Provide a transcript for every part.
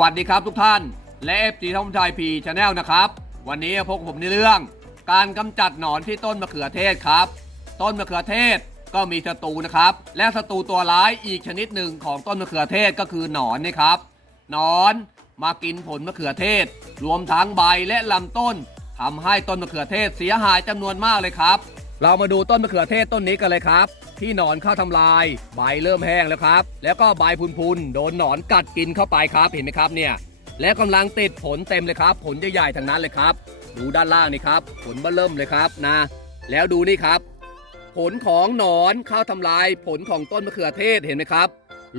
วัสดีครับทุกท่าน และเอฟจีท่องไทยพีชาแนลนะครับ วันนี้พบกับผมในเรื่อง การกำจัดหนอนที่ต้นมะเขือเทศครับ ต้นมะเขือเทศก็มีศัตรูนะครับ และศัตรูตัวร้ายอีกชนิดหนึ่งของต้นมะเขือเทศก็คือหนอนนี่ครับหนอนมากินผลมะเขือเทศ รวมทั้งใบและลำต้นทำให้ต้นมะเขือเทศเสียหายจำนวนมากเลยครับ เรามาดูต้นมะเขือเทศต้นนี้กันเลยครับ ที่หนอนเข้าทำลาย ใบเริ่มแห้งแล้วครับ แล้วก็ใบพุนๆโดนหนอนกัดกินเข้าไปครับเห็นไหมครับเนี่ยและกำลังติดผลเต็มเลยครับ ผลใหญ่ๆทั้งนั้นเลยครับ ดูด้านล่างนี่ครับ ผลเบื้อเริ่มเลยครับนะ แล้วดูนี่ครับ ผลของหนอนเข้าทำลาย ผลของต้นมะเขือเทศเห็นไหมครับ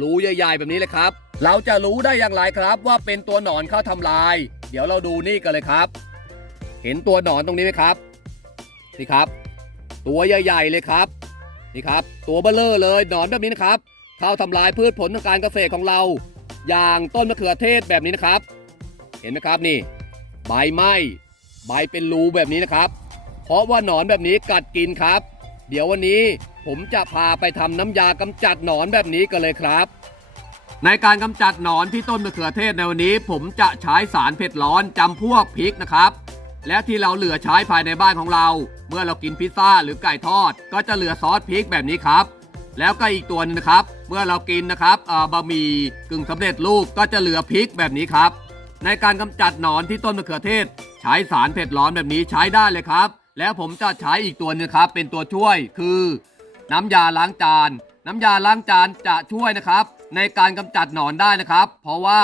รูใหญ่ ๆ แบบนี้เลยครับ เราจะรู้ได้อย่างไรครับว่าเป็นตัวหนอนเข้าทำลาย เดี๋ยวเราดูนี่กันเลยครับ เห็นตัวหนอนตรงนี้ไหมครับนี่ครับ ตัวใหญ่ๆเลยครับ นี่ครับ ตัวเบลเลอร์เลยหนอนแบบนี้นะครับ เข้าทำลายพืชผลทางการเกษตรของเรา อย่างต้นมะเขือเทศแบบนี้นะครับ เห็นไหมครับนี่ ใบไหม้ใบเป็นรูแบบนี้นะครับ เพราะว่าหนอนแบบนี้กัดกินครับ เดี๋ยววันนี้ผมจะพาไปทำน้ำยากำจัดหนอนแบบนี้กันเลยครับ ในการกำจัดหนอนที่ต้นมะเขือเทศในวันนี้ ผมจะใช้สารเผ็ดร้อนจำพวกพริกนะครับ และที่เราเหลือใช้ภายในบ้านของเรา เมื่อเรากินพิซซ่าหรือไก่ทอด ก็จะเหลือซอสพริกแบบนี้ครับ แล้วก็อีกตัวหนึงนะครับ เมื่อเรากินนะครับเออบะหมี่กึ่งสำเร็จรูปก็จะเหลือพริกแบบนี้ครับ ในการกำจัดหนอนที่ต้นมะเขือเทศ ใช้สารเผ็ดร้อนแบบนี้ใช้ได้เลยครับ แล้วผมจะใช้อีกตัวหนึงครับ เป็นตัวช่วยคือ น้ำยาล้างจาน น้ำยาล้างจานจะช่วยนะครับ ในการกำจัดหนอนได้นะครับ เพราะว่า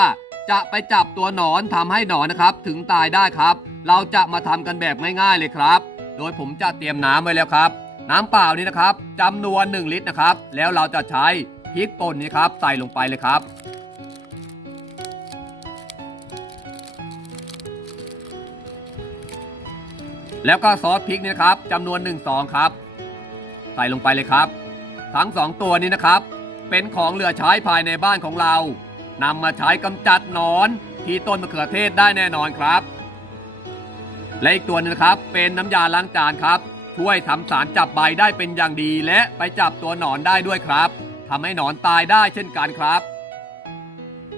จะไปจับตัวหนอนทำให้หนอนนะครับ ถึงตายได้ครับ เราจะมาทำกันแบบง่ายๆเลยครับ โดยผมจะเตรียมน้ำไว้แล้วครับ น้ำเปล่านี้นะครับจำนวน 1 ลิตรนะครับ แล้วเราจะใช้พริกป่นนี้ครับ ใส่ลงไปเลยครับ แล้วก็ซอสพริกนี่นะครับจำนวน1ซองครับ ใส่ลงไปเลยครับ ทั้งสองตัวนี้นะครับ เป็นของเหลือใช้ภายในบ้านของเรา นำมาใช้กำจัดหนอนที่ต้นมะเขือเทศได้แน่นอนครับ และอีกตัวหนึงนะครับเป็นน้ำยาล้างจานครับ ช่วยทำสารจับใบได้เป็นอย่างดี และไปจับตัวหนอนได้ด้วยครับทำให้หนอนตายได้เช่นกันครับ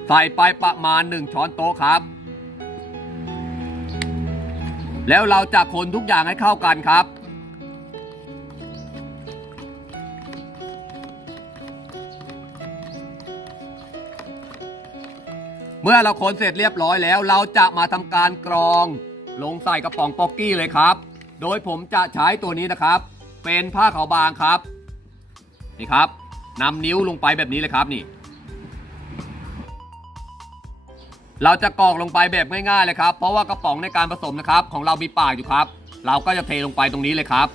ใส่ไปประมาณ 1 ช้อนโต๊ะครับ แล้วเราจะคนทุกอย่างให้เข้ากันครับ เมื่อเราคนเสร็จเรียบร้อยแล้ว เราจะมาทำการกรอง ลงใส่กระป๋องป๊อกกี้เลยครับ โดยผมจะใช้ตัวนี้นะครับ เป็นผ้าขาวบางครับ นี่ครับนำนิ้วลงไปแบบนี้เลยครับนี่ เราจะกรอกลงไปแบบง่ายๆเลยครับ เพราะว่ากระป๋องในการผสมนะครับ ของเรามีปากอยู่ครับ เราก็จะเทลงไปตรงนี้เลยครับ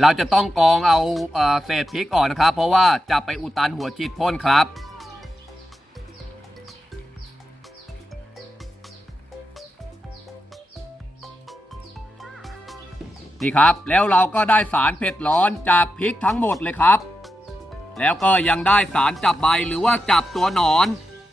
เราจะต้องกรองเอาเอ่อเศษพริกออกนะครับ เพราะว่าจะไปอุดตันหัวฉีดพ่นครับ นี่ครับ แล้วเราก็ได้สารเผ็ดร้อนจากพริกทั้งหมดเลยครับ แล้วก็ยังได้สารจับใบหรือว่าจับตัวหนอน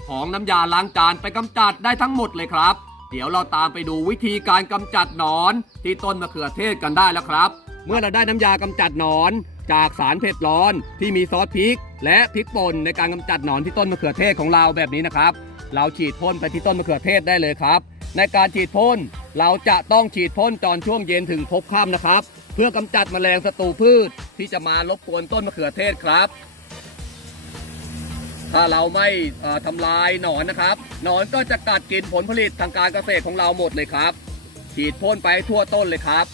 ของน้ำยาล้างจานไปกำจัดได้ทั้งหมดเลยครับ เดี๋ยวเราตามไปดูวิธีการกำจัดหนอน ที่ต้นมะเขือเทศกันได้แล้วครับ เมื่อเราได้น้ำยากำจัดหนอน จากสารเผ็ดร้อนที่มีซอสพริก และพริกป่นในการกำจัดหนอนที่ต้นมะเขือเทศของเราแบบนี้นะครับ เราฉีดพ่นไปที่ต้นมะเขือเทศได้เลยครับ ในการฉีดพ่นเราจะต้องฉีดพ่นตอนช่วงเย็นถึงพบค่ำนะครับ เพื่อกำจัดแมลงศัตรูพืชที่จะมารบกวนต้นมะเขือเทศครับ ถ้าเราไม่ทำลายหนอนนะครับ หนอนก็จะกัดกินผลผลิตทางการเกษตรของเราหมดเลยครับ ฉีดพ่นไปทั่วต้นเลยครับ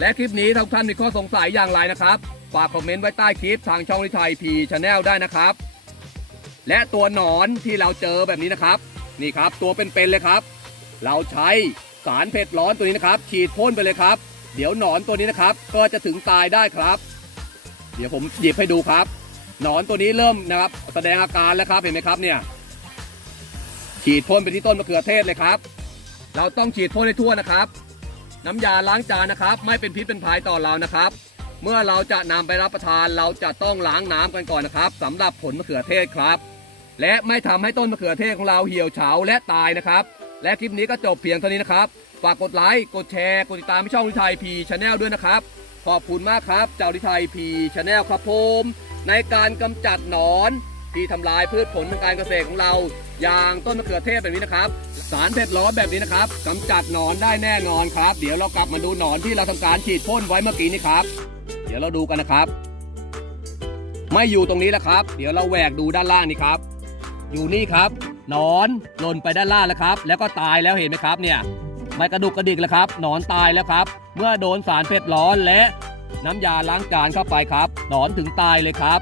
และคลิปนี้ถ้าทุกท่านมีข้อสงสัยอย่างไรนะครับฝากคอมเมนต์ไว้ใต้คลิปทางช่องลิชัยพีชาแนลได้นะครับ และตัวหนอนที่เราเจอแบบนี้นะครับ นี่ครับ ตัวเป็นๆเลยครับ เราใช้สารเผ็ดร้อนตัวนี้นะครับ ฉีดพ่นไปเลยครับ เดี๋ยวหนอนตัวนี้นะครับ ก็จะถึงตายได้ครับ เดี๋ยวผมหยิบให้ดูครับ หนอนตัวนี้เริ่มนะครับ แสดงอาการแล้วครับเห็นไหมครับเนี่ย ฉีดพ่นไปที่ต้นมะเขือเทศเลยครับ เราต้องฉีดพ่นให้ทั่วนะครับ น้ำยาล้างจานนะครับ ไม่เป็นพิษเป็นภัยต่อเรานะครับ เมื่อเราจะนำไปรับประทานเราจะต้องล้างน้ำกันก่อนนะครับสำหรับผลมะเขือเทศครับ และไม่ทำให้ต้นมะเขือเทศของเราเหี่ยวเฉาและตายนะครับ และคลิปนี้ก็จบเพียงเท่านี้นะครับ ฝากกดไลค์ กดแชร์ กดติดตามช่องลิชัยพีชาแนลด้วยนะครับ ขอบคุณมากครับ เจ้าลิชัยพีชาแนลครับผม ในการกำจัดหนอนที่ทำลายพืชผลทางการเกษตรของเรา อย่างต้นมะเขือเทศแบบนี้นะครับ สารเผ็ดร้อนแบบนี้นะครับกำจัดหนอนได้แน่นอนครับ เดี๋ยวเรากลับมาดูหนอนที่เราทำการฉีดพ่นไว้เมื่อกี้นี้ครับ เดี๋ยวเราดูกันนะครับ ไม่อยู่ตรงนี้แล้วครับ เดี๋ยวเราแหวกดูด้านล่างนี่ครับ อยู่นี่ครับ หนอนหล่นไปด้านล่างแล้วครับ แล้วก็ตายแล้วเห็นไหมครับเนี่ยไม่กระดุกกระดิกแล้วครับหนอนตายแล้วครับ เมื่อโดนสารเผ็ดร้อนและน้ำยาล้างจานเข้าไปครับ หนอนถึงตายเลยครับ